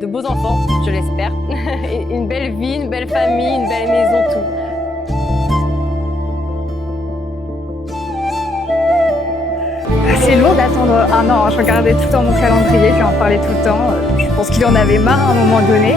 De beaux enfants, je l'espère. Une belle vie, une belle famille, une belle maison, tout. C'est long d'attendre un an. Je regardais tout le temps mon calendrier, je lui en parlais tout le temps. Je pense qu'il en avait marre à un moment donné.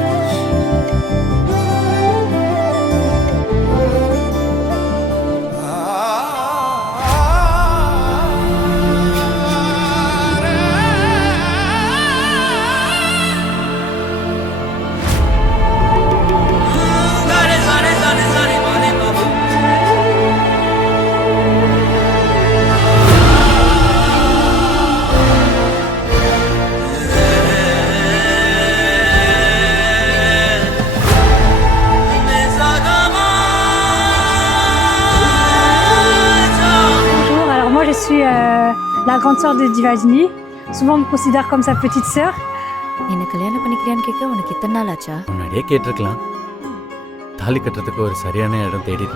Je suis la grande sœur de Divajini. Souvent, on me considère comme sa petite sœur. என்ன கல்யாணம் பண்ணிக்கிறியான்னு கேட்க உனக்கு இத்தனை நாள் ஆச்சா? முன்னாடியே கேட்டிருக்கலாம். தாலி கட்டுறதுக்கு ஒரு சரியான இடம் தேடி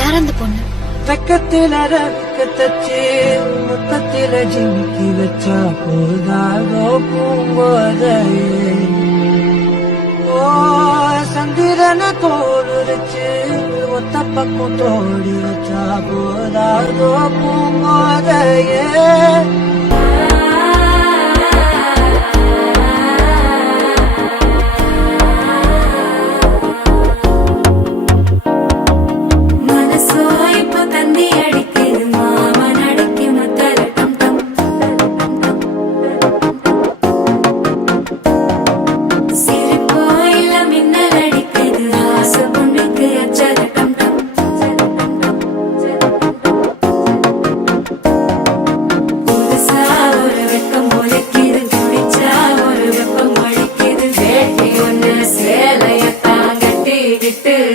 யார் அந்த பொண்ணு? பக்கத்தில ரக்கத்தச்சு முத்தத்தில ஜிமிக்கி வச்சா போதாதோ பூங்கோதையே ஓ சந்திரன தோலுரிச்சு ஒத்த பக்கம் தோடி வச்சா போதாதோ பூங்கோதையே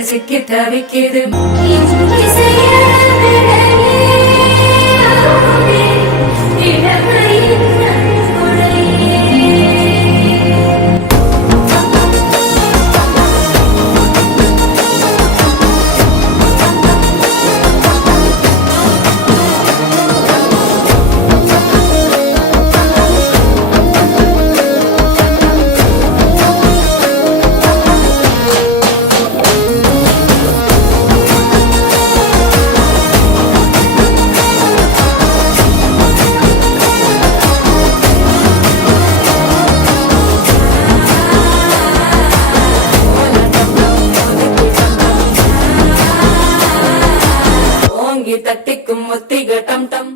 சிக்கி தவிக்குது தட்டிக்கும் ஒத்திக டம் டம்